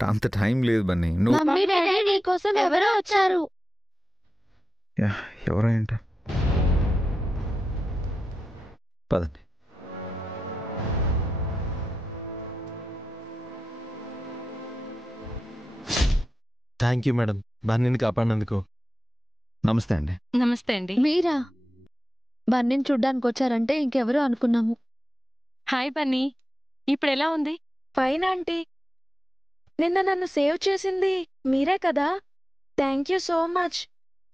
అంత టైం లేదు బన్నీ. నువ్వు మమ్మీ డాడీ నీకోసం ఎవరో వచ్చారు. ఎవరో ఏంట? పదండి. థ్యాంక్ యూ మేడం, బన్నీని కాపాడినందుకు. నమస్తే అండి. నమస్తే అండి. మీరా? బన్నీని చూడ్డానికి వచ్చారంటే ఇంకెవరో అనుకున్నాము. హాయ్ బన్నీ, ఇప్పుడు ఎలా ఉంది? Fine aunty. నిన్న నన్ను సేవ్ చేసింది మీరే కదా, థ్యాంక్ యూ సో మచ్.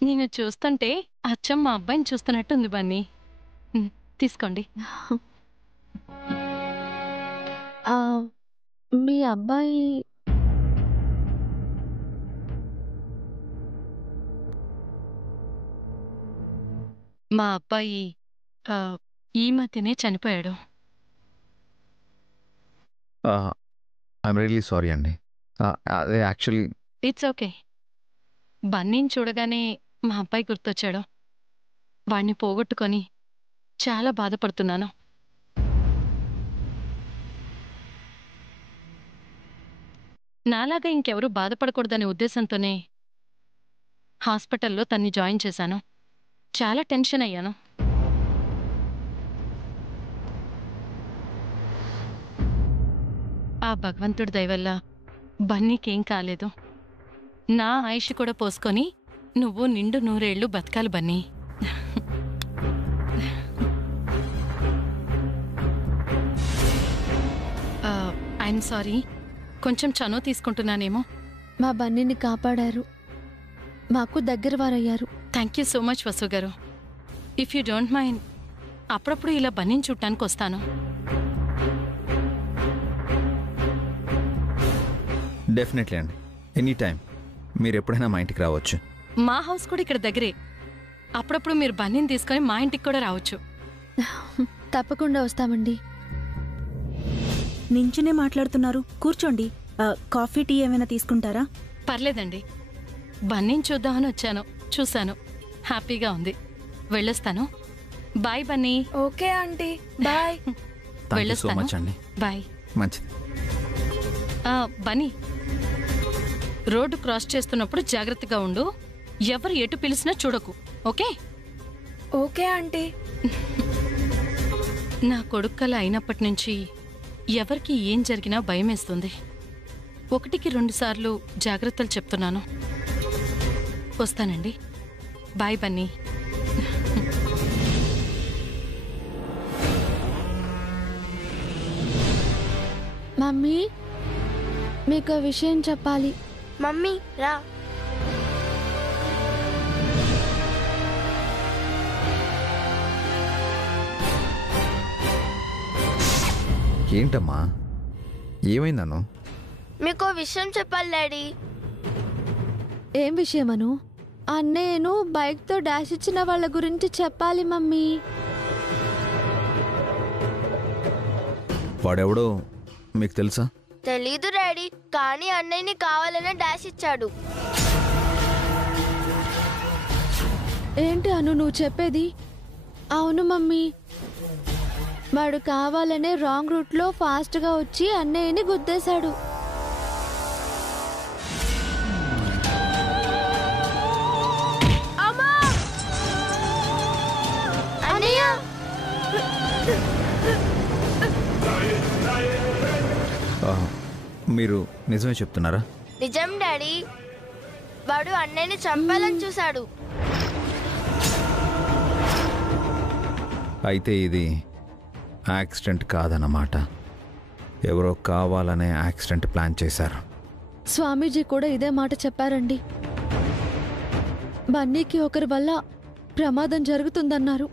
నేను చూస్తుంటే అచ్చం మా అబ్బాయిని చూస్తున్నట్టుంది బన్నీ. తీసుకోండి. ఆ, మీ అబ్బాయి మా అబ్బాయి ఈ మధ్యనే చనిపోయాడు. ఐఎమ్ రియలీ సారీ అండి. అదే యాక్చువల్లీ ఇట్స్ ఓకే. బన్నీని చూడగానే మా అబ్బాయి గుర్తొచ్చాడు. వాణ్ణి పోగొట్టుకొని చాలా బాధపడుతున్నాను. నాలాగా ఇంకెవరూ బాధపడకూడదనే ఉద్దేశంతోనే హాస్పిటల్లో తన్ని జాయిన్ చేశాను. చాలా టెన్షన్ అయ్యాను. ఆ భగవంతుడి దయవల్ల బన్నీకేం కాలేదు. నా ఆయుష్ కూడా పోసుకొని నువ్వు నిండు నూరేళ్లు బతకాలి బన్నీ. ఐఎమ్ సారీ, కొంచెం చనువు తీసుకుంటున్నానేమో. మా బన్నీని కాపాడారు, మాకు దగ్గర వారయ్యారు. Thank you so much Vasu గారు. ఇఫ్ యూ డోంట్ మైండ్ అప్పుడప్పుడు ఇలా బన్నీని చూడటానికి వస్తాను. డెఫినెట్లీ అండి, ఎనీ టైం మీరు ఎప్పుడైనా మా ఇంటికి రావచ్చు. మా హౌస్ కూడా ఇక్కడ దగ్గరే. అప్పుడప్పుడు మీరు బన్నీని తీసుకొని మా ఇంటికి కూడా రావచ్చు. తప్పకుండా వస్తామండి. నించునే మాట్లాడుతున్నారు, కూర్చోండి. కాఫీ టీ ఏమైనా తీసుకుంటారా? పర్లేదండి, బన్నీని చూద్దామని వచ్చాను. చూశాను, హ్యాపీగా ఉంది. వెళ్ళొస్తాను. Bye Bunny. Okay aunty, bye. Thank you so much అండి. బాయ్. మంచిది. బన్నీ, రోడ్డు క్రాస్ చేస్తున్నప్పుడు జాగ్రత్తగా ఉండు. ఎవరు ఎటు పిలిచినా చూడకు, ఓకే? Okay aunty. నా కొడుక్కలా అయినప్పటి నుంచి ఎవరికి ఏం జరిగినా భయమేస్తుంది. 1కి 2 సార్లు జాగ్రత్తలు చెప్తున్నాను. వస్తానండి. బాయ్ బన్నీ. మమ్మీ, మీకు విషయం చెప్పాలి. మమ్మీ రా. ఏంటమ్మా, ఏమైందను? మీకు విషయం చెప్పాలి డాడీ. ఏం విషయమను? అన్నయ్యను బైక్తో డాష్ ఇచ్చిన వాళ్ళ గురించి చెప్పాలి మమ్మీ. వాడెవడో మీకు తెలుసా? తెలీదు డాడీ, కానీ అన్నయ్యని కావాలనే డాష్ ఇచ్చాడు. ఏంటి అను నువ్వు చెప్పేది? అవును మమ్మీ, వాడు కావాలనే రాంగ్ రూట్లో ఫాస్ట్గా వచ్చి అన్నయ్యని గుద్దేశాడు. మీరు నిజమే చెప్తున్నారా? నిజం డాడీ, వాడు అన్నయ్యని చంపాలని చూశాడు. అయితే ఇది యాక్సిడెంట్ కాదన్నమాట. ఎవరో కావాలనే యాక్సిడెంట్ ప్లాన్ చేశారు. స్వామీజీ కూడా ఇదే మాట చెప్పారండి. బన్నీకి ఒకరి వల్ల ప్రమాదం జరుగుతుందన్నారు.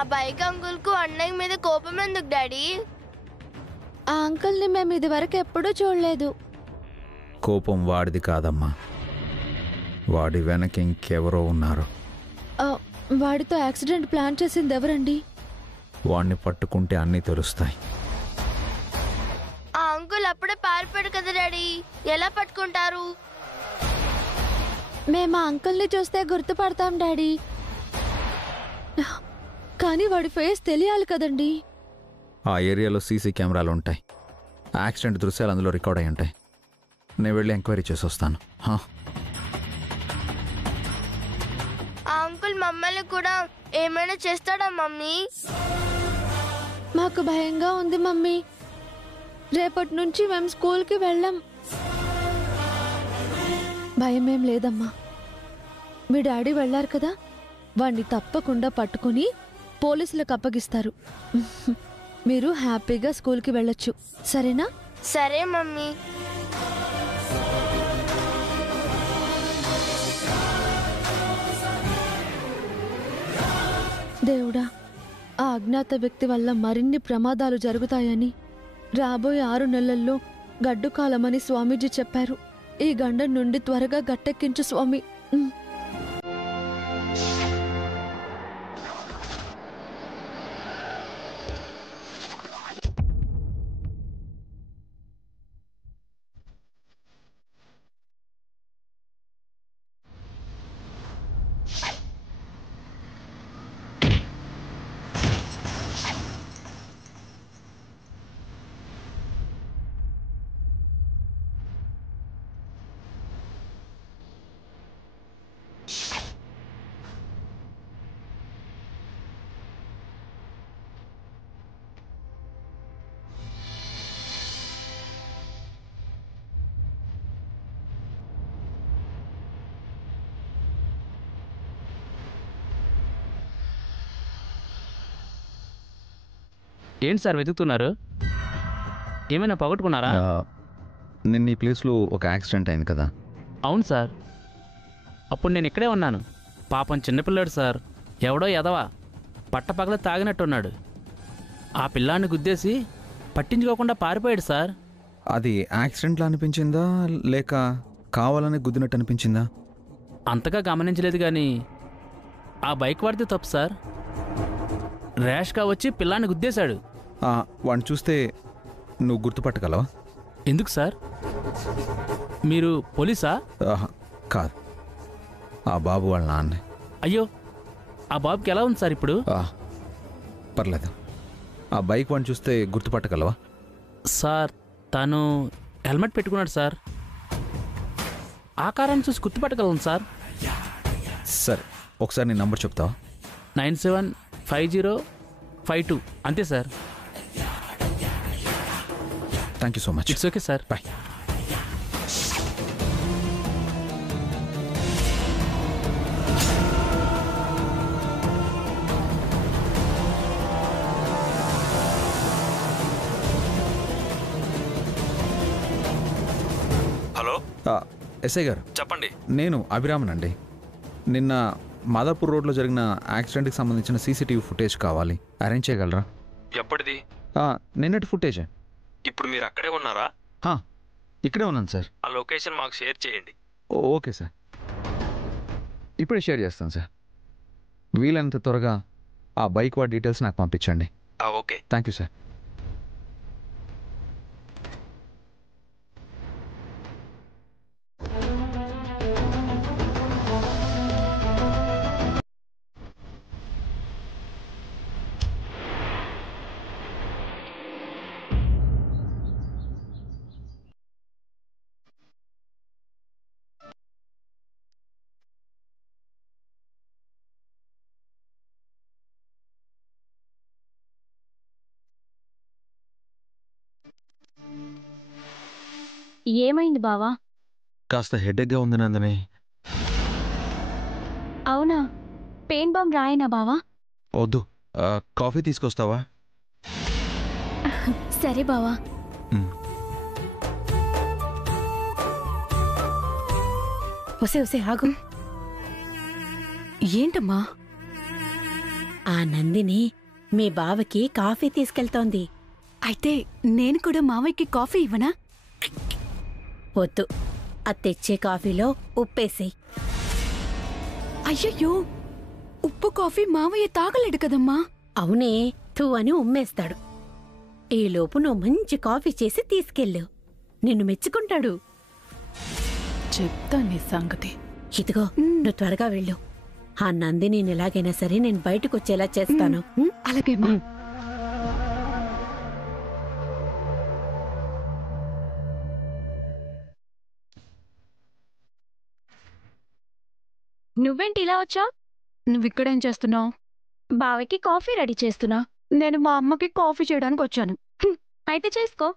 ఆ బైక్ అంకుల్కు అన్నయ్య మీద కోపం ఎందుకు డాడీ? ఆ అంకుల్ని మేము ఇదివరకు ఎప్పుడూ చూడలేదు. కోపం వాడిది కాదమ్మా, వాడి వెనక ఇంకెవరో ఉన్నారు. వాడితో యాక్సిడెంట్ ప్లాన్ చేసింది ఎవరండి? వాడిని పట్టుకుంటే అన్నీ తెలుస్తాయి. ఆ అంకుల్ అప్పుడే పారిపోయాడు కదా డాడీ, ఎలా పట్టుకుంటారు? మేము ఆ అంకుల్ని చూస్తే గుర్తుపడతాం డాడీ, కానీ వాడి ఫేస్ తెలియాలి కదండి. ఆ ఏరియాలో సీసీ కెమెరాలు ఉంటాయి, యాక్సిడెంట్ దృశ్యాలు అందులో రికార్డ్ అయి ఉంటాయి. నేను వెళ్ళి ఎంక్వైరీ చేసి వస్తాను. ఆ అంకుల్ మమ్మల్ని కూడా ఏమైనా చేస్తాడా మమ్మీ? మాకు భయంగా ఉంది మమ్మీ. రేపటి నుంచి మేము స్కూల్కి వెళ్ళాం. భయమేం లేదమ్మా. మీ డాడీ వెళ్ళారు కదా, వాణ్ణి తప్పకుండా పట్టుకుని పోలీసులకు అప్పగిస్తారు. మీరు హ్యాపీగా స్కూల్కి వెళ్ళొచ్చు, సరేనా? సరే మమ్మీ. దేవుడా, ఆ అజ్ఞాత వ్యక్తి వల్ల మరిన్ని ప్రమాదాలు జరుగుతాయని, రాబోయే 6 నెలల్లో గడ్డు కాలమని స్వామీజీ చెప్పారు. ఈ గండం నుండి త్వరగా గట్టెక్కించు స్వామి. ఏంటి సార్ వెతుకుతున్నారు? ఏమైనా పోగొట్టుకున్నారా? నిన్న ఈ ప్లేస్లో ఒక యాక్సిడెంట్ అయింది కదా. అవును సార్, అప్పుడు నేను ఇక్కడే ఉన్నాను. పాపం చిన్నపిల్లాడు సార్, ఎవడో ఎదవా పట్టపగల తాగినట్టున్నాడు. ఆ పిల్లాన్ని గుద్దేసి పట్టించుకోకుండా పారిపోయాడు సార్. అది యాక్సిడెంట్లో అనిపించిందా లేక కావాలని గుద్దినట్టు అనిపించిందా? అంతగా గమనించలేదు కానీ ఆ బైక్ వాడితే తప్పు సార్. ర్యాష్గా వచ్చి పిల్లాన్ని గుద్దేశాడు. వాడిని చూస్తే నువ్వు గుర్తుపట్టగలవా? ఎందుకు సార్, మీరు పోలీసా? కాదు, ఆ బాబు వాళ్ళ నాన్నే. అయ్యో, ఆ బాబుకి ఎలా ఉంది సార్ ఇప్పుడు? పర్లేదు. ఆ బైక్ వాడిని చూస్తే గుర్తుపట్టగలవా? సార్, తను హెల్మెట్ పెట్టుకున్నాడు సార్. ఆకారాన్ని చూసి గుర్తుపట్టగలను సార్. సరే, ఒకసారి నీ నంబర్ చెప్తావా? 975052. అంతే sir. Thank you so much. It's okay sir. Bye. Hello, SI గారు చెప్పండి. నేను అభిరామన్ అండి. నిన్న మాదాపూర్ రోడ్లో జరిగిన యాక్సిడెంట్కి సంబంధించిన సీసీటీవీ ఫుటేజ్ కావాలి. అరేంజ్ చేయగలరా? ఎప్పటిది? నిన్నటి ఫుటేజే. ఇప్పుడు మీరు అక్కడే ఉన్నారా? ఇక్కడే ఉన్నాను సార్. ఆ లొకేషన్ మాకు షేర్ చేయండి. ఓకే సార్, ఇప్పుడే షేర్ చేస్తాను సార్. వీలైనంత త్వరగా ఆ బైక్ వాడి డీటెయిల్స్ నాకు పంపించండి. Okay, thank you sir. ఏమైంది బావా? కాస్త హెడేక్గా ఉంది నందిని. అవునా, పెయిన్ బామ్ రాయనా బావా? వద్దు, కాఫీ తీసుకొస్తావా? సరే బావా. ఒసే ఆగు. ఏంటమ్మా? ఆ నందిని మీ బావకి కాఫీ తీసుకెళ్తోంది. అయితే నేను కూడా మావయ్యకి కాఫీ ఇవ్వనా? వద్దు, అది తెచ్చే కాఫీలో ఉప్పేసేయ్. అయ్యయ్యో, ఉప్పు కాఫీ మావయ్య తాగలేడు కదమ్మా. అవునే, తూ అని ఉమ్మేస్తాడు. ఈలోపు నువ్వు మంచి కాఫీ చేసి తీసుకెళ్ళు, నిన్ను మెచ్చుకుంటాడు. చెప్తా నీ సంగతి. ఇదిగో, నువ్వు త్వరగా వెళ్ళు. ఆ నందిని ఎలాగైనా సరే నేను బయటకు వచ్చేలా చేస్తాను. అలాగేమా. నువ్వేంటి ఇలా వచ్చావు? నువ్విక్కడేం చేస్తున్నావు? బావకి కాఫీ రెడీ చేస్తున్నా. నేను మా అమ్మకి కాఫీ చేయడానికి వచ్చాను. అయితే చేసుకో.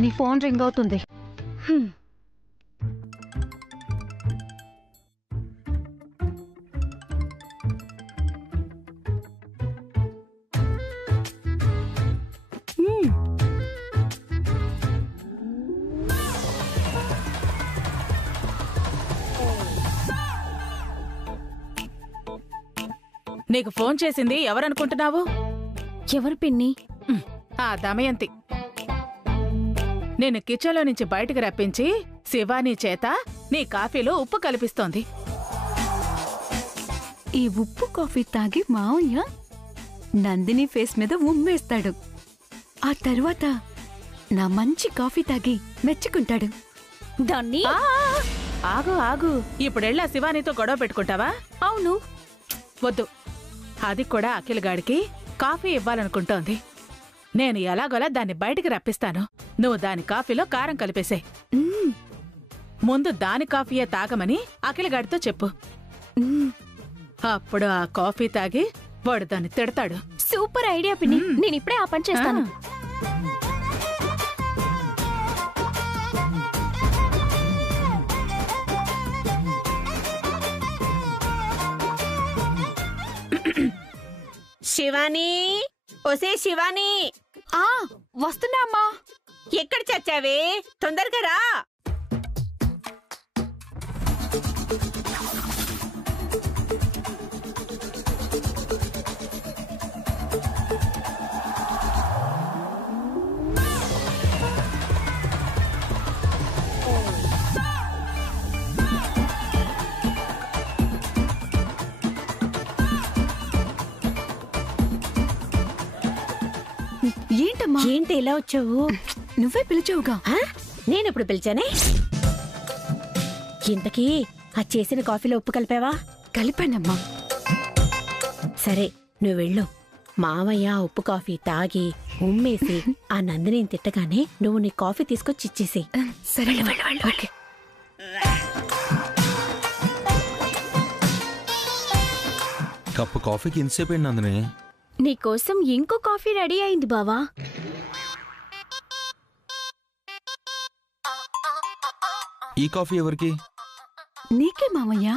నీ ఫోన్ రింగ్ అవుతుంది. నీకు ఫోన్ చేసింది ఎవరనుకుంటున్నావు? ఎవరు పిన్ని? ఆ దమయంతి. నేను కిచెన్లో నుంచి బయటకు రప్పించి శివానీ చేత నీ కాఫీలో ఉప్పు కలిపిస్తోంది. ఈ ఉప్పు కాఫీ తాగి మావయ్య నందిని ఫేస్ మీద ఉమ్మేస్తాడు. ఆ తర్వాత నా మంచి కాఫీ తాగి మెచ్చుకుంటాడు. దాన్ని ఆగు ఆగు, ఇప్పుడెళ్ళా శివానీతో గొడవ పెట్టుకుంటావా? అవును. వద్దు, అది కూడా అఖిల్ గాడికి కాఫీ ఇవ్వాలనుకుంటోంది. నేను ఎలాగోలా దాన్ని బయటికి రప్పిస్తాను. నువ్వు దాని కాఫీలో కారం కలిపేసే. ముందు దాని కాఫీయే తాగమని అఖిల్ గాడితో చెప్పు. అప్పుడు ఆ కాఫీ తాగి వాడు దాన్ని తిడతాడు. సూపర్ ఐడియా పిన్ని. నేను ఇప్పుడే ఆ పని చేస్తాను. శివానీ, ఒసే శివానీ. వస్తున్నా అమ్మా. ఎక్కడ చచ్చావే? తొందరగా రా. ఏంటమ్మా? ఏంటి ఇలా వచ్చావు? నువ్వే పిలిచావుగా. నేనెప్పుడు పిలిచానే? ఇంతకీ ఆ చేసిన కాఫీలో ఉప్పు కలిపావా? కలిపానమ్మా. సరే, నువ్వు వెళ్ళు. మావయ్య ఉప్పు కాఫీ తాగి ఉమ్మేసి ఆ నందిని తిట్టగానే నువ్వు నీ కాఫీ తీసుకొచ్చి ఇచ్చేసి. సరే. ఓకే. కప్పు కాఫీకి ఇంతసేపు ఏంటి నందిని? నీకోసం ఇంకో కాఫీ రెడీ అయింది బావా. ఈ కాఫీ ఎవరికి? నీకే మామయ్య.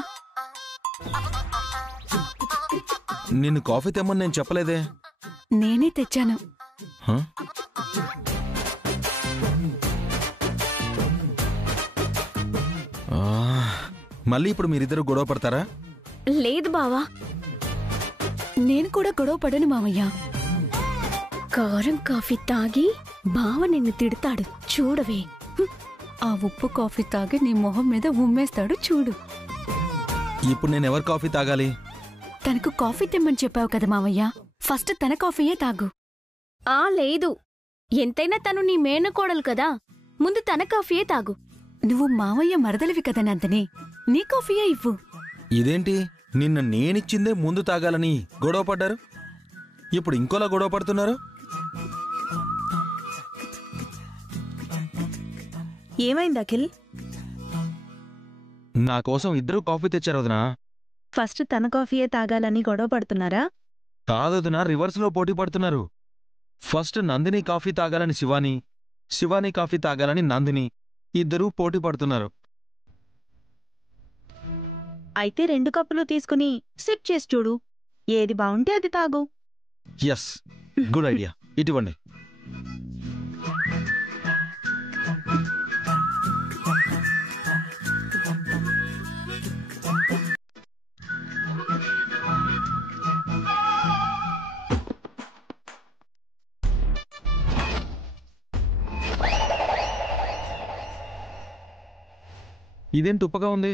నిన్ను కాఫీ తెమ్మని నేను చెప్పలేదే. నేనే తెచ్చాను. హ? మళ్ళీ ఇప్పుడు మీరిద్దరు గొడవ పడతారా? లేదు బావా. నేను కూడా గొడవ పడను మామయ్య. కారం కాఫీ తాగి బావ నిన్ను తిడతాడు, చూడవే. ఆ ఉప్పు కాఫీ తాగి నీ మొహం మీద ఉమ్మేస్తాడు, చూడు. ఇప్పుడు నేను ఎవరి కాఫీ తాగాలి? తనకు కాఫీ తెమ్మని చెప్పావు కదా మామయ్య. ఫస్ట్ తన కాఫీయే తాగు. లేదు, ఎంతైనా తను నీ మేనకోడలు కదా. ముందు తన కాఫీయే తాగు. నువ్వు మామయ్య మరదలివి కదా నందిని, నీ కాఫీయే ఇవ్వు. ఇదేంటి, నిన్న నేనిచ్చిందే ముందు తాగాలని గొడవ పడ్డారు, ఇప్పుడు ఇంకోలా గొడవ పడుతున్నారు? ఏమైంది అఖిల్? నా కోసం ఇద్దరు కాఫీ తెచ్చారు వదినా. ఫస్ట్ తన కాఫీయే తాగాలని గొడవ పడుతున్నారా? కాదొదినా, రివర్స్లో పోటీ పడుతున్నారు. ఫస్ట్ నందిని కాఫీ తాగాలని శివాని, శివాని కాఫీ తాగాలని నందిని, ఇద్దరూ పోటీ పడుతున్నారు. అయితే 2 కప్పులు తీసుకుని సిప్ చేసి చూడు. ఏది బాగుంటే అది తాగు. Yes, good idea. ఇటువంటి ఇదేంటి ఉప్పగా ఉంది?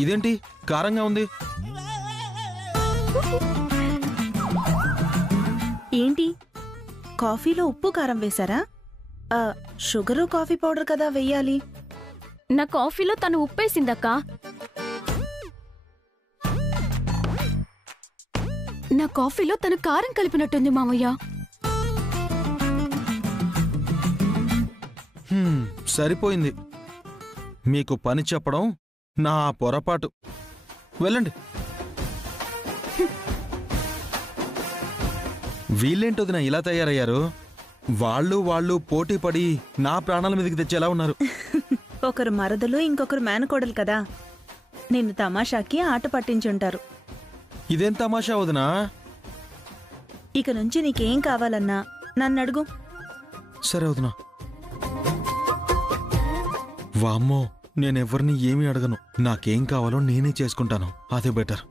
ఇదేంటి కారంగా ఉంది? ఏంటి కాఫీలో ఉప్పు కారం వేశారా? షుగరు కాఫీ పౌడర్ కదా వెయ్యాలి. నా కాఫీలో తను ఉప్పేసిందక్కా. నా కాఫీలో తను కారం కలిపినట్టుంది మామయ్య. సరిపోయింది. మీకు పని చెప్పడం నా పొరపాటు. వెళ్ళండి. వీళ్ళేంటోదిన ఇలా తయారయ్యారు? వాళ్ళు పోటీ పడి నా ప్రాణాల మీదకి తెచ్చేలా ఉన్నారు. ఒకరు మరదలు, ఇంకొకరు మేనకోడలు కదా. నిన్ను తమాషాకి ఆట పట్టించుంటారు. ఇదేం తమాషా వదినా? ఇక నుంచి నీకేం కావాలన్నా నన్నడుగు. సరే వదినా. వామ్మో, నేనెవ్వరిని ఏమీ అడగను. నాకేం కావాలో నేనే చేసుకుంటాను. అదే బెటర్.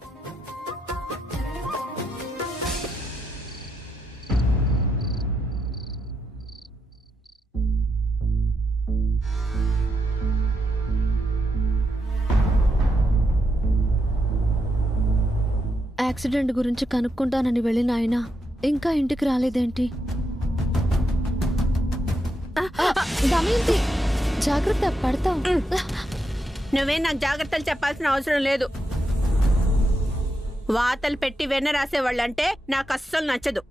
యాక్సిడెంట్ గురించి కనుక్కుంటానని వెళ్ళిన ఆయన ఇంకా ఇంటికి రాలేదేంటి? దమయంతి, జాగ్రత్త, పడతావు. నువ్వే నాకు జాగ్రత్తలు చెప్పాల్సిన అవసరం లేదు. వాతలు పెట్టి వెన్న రాసేవాళ్ళంటే నాకు అస్సలు నచ్చదు.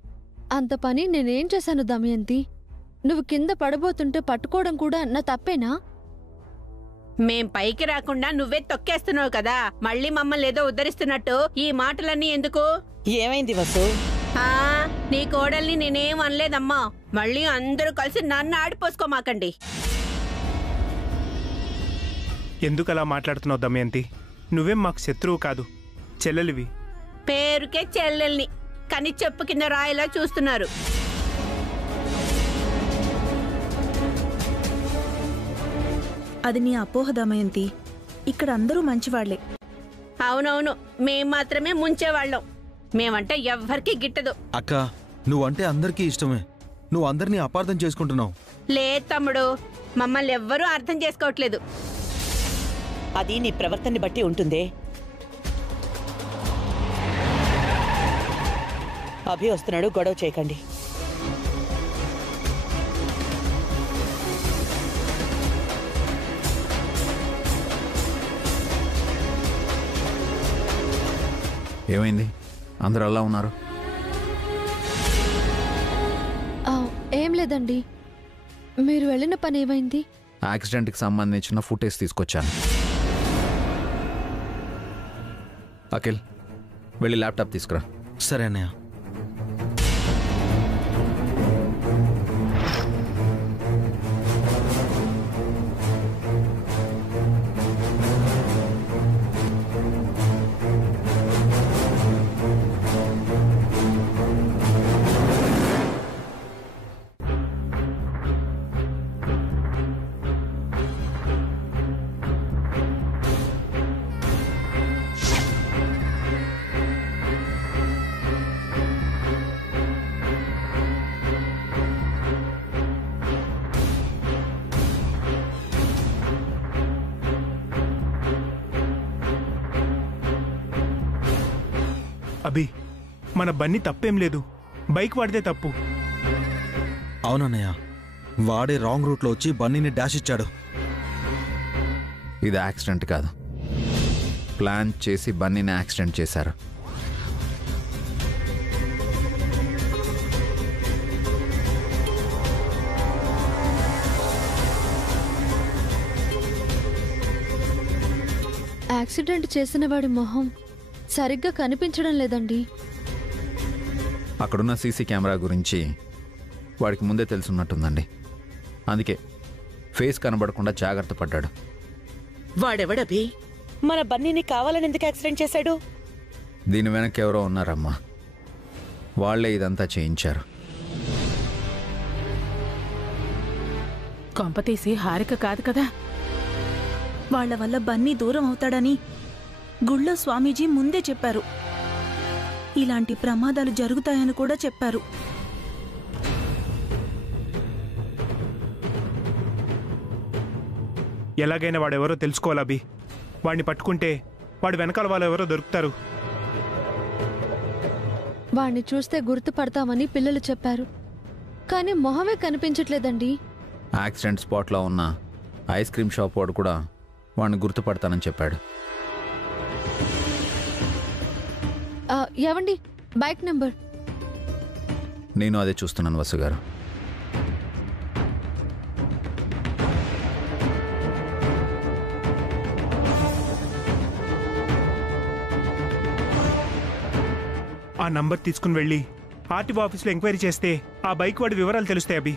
అంత పని నేనేం చేశాను దమయంతి? నువ్వు కింద పడబోతుంటే పట్టుకోవడం కూడా నా తప్పేనా? మేం పైకి రాకుండా నువ్వే తొక్కేస్తున్నావు కదా, మళ్ళీ మమ్మల్ని ఏదో ఉద్ధరిస్తున్నట్టు ఈ మాటలన్నీ ఎందుకు? ఏమైంది వసు? నీ కోడల్ని నేనేం అనలేదమ్మా. మళ్ళీ అందరూ కలిసి నన్ను ఆడిపోసుకోమాకండి. ఎందుకలా మాట్లాడుతున్నావు దమయంతి? నువ్వేం మాకు శత్రువు కాదు, చెల్లెలివి. పేరుకే చెల్లెల్ని, కానీ చెప్పు కింద రాయిలా చూస్తున్నారు. అది నీ అపోహ దమయంతి. ఇక్కడ అందరూ మంచివాళ్లే. అవునవును, మేం మాత్రమే ముంచేవాళ్ళం. మేమంటే ఎవ్వరికీ గిట్టదు. అక్క, నువ్వంటే అందరికీ ఇష్టమే. నువ్వు అందరినీ అపార్థం చేసుకుంటున్నావు. లేదు తమ్ముడు, మమ్మల్ని ఎవ్వరూ అర్థం చేసుకోవట్లేదు. అది నీ ప్రవర్తనని బట్టి ఉంటుందే. అభి వస్తున్నాడు, గొడవ చేయకండి. ఏమైంది? అందరూ అలా ఉన్నారు? ఏం లేదండి. మీరు వెళ్ళిన పని ఏమైంది? యాక్సిడెంట్కి సంబంధించిన ఫుటేజ్ తీసుకొచ్చాను. అఖిల్, వెళ్ళి ల్యాప్టాప్ తీసుకురా. సరే అన్నయ్య. అభి, మన బన్నీ తప్పేం లేదు, బైక్ వాడితే తప్పు. అవునన్నయ్య, వాడే రాంగ్ రూట్లో వచ్చి బన్నీని డాష్ ఇచ్చాడు. ఇది యాక్సిడెంట్ కాదు, ప్లాన్ చేసి బన్నీని యాక్సిడెంట్ చేశారు. యాక్సిడెంట్ చేసిన వాడి మొహం సరిగ్గా కనిపించడం లేదండి. అక్కడున్న సీసీ కెమెరా గురించి వాడికి ముందే తెలుసున్నట్టుందండి. అందుకే ఫేస్ కనబడకుండా జాగ్రత్త పడ్డాడు. వాడెవడభి? మన బన్నీని కావాలని ఎందుకు యాక్సిడెంట్ చేశాడు? దీని వెనక ఎవరో ఉన్నారమ్మా. వాళ్లే ఇదంతా చేయించారు. కొంపతీసి హారిక కాదు కదా? వాళ్ల వల్ల బన్నీ దూరం అవుతాడని గుళ్ళో స్వామీజీ ముందే చెప్పారు. ఇలాంటి ప్రమాదాలు జరుగుతాయని కూడా చెప్పారు. ఎలాగైనా వాడెవరో తెలుసుకోవాలి అభి. వాడిని పట్టుకుంటే వాడు వెనకాల వాళ్ళు ఎవరో దొరుకుతారు. వాణ్ణి చూస్తే గుర్తుపడతామని పిల్లలు చెప్పారు, కానీ మొహమే కనిపించట్లేదండి. యాక్సిడెంట్ స్పాట్లో ఉన్న ఐస్ క్రీమ్ షాప్ వాడు కూడా వాడిని గుర్తుపడతానని చెప్పాడు. ఏవండి, బైక్ నెంబర్? నేను అదే చూస్తున్నాను వసు గారు. ఆ నంబర్ తీసుకుని వెళ్ళి ఆర్టీఓ ఆఫీస్లో ఎంక్వైరీ చేస్తే ఆ బైక్ వాడి వివరాలు తెలుస్తాయి అభి.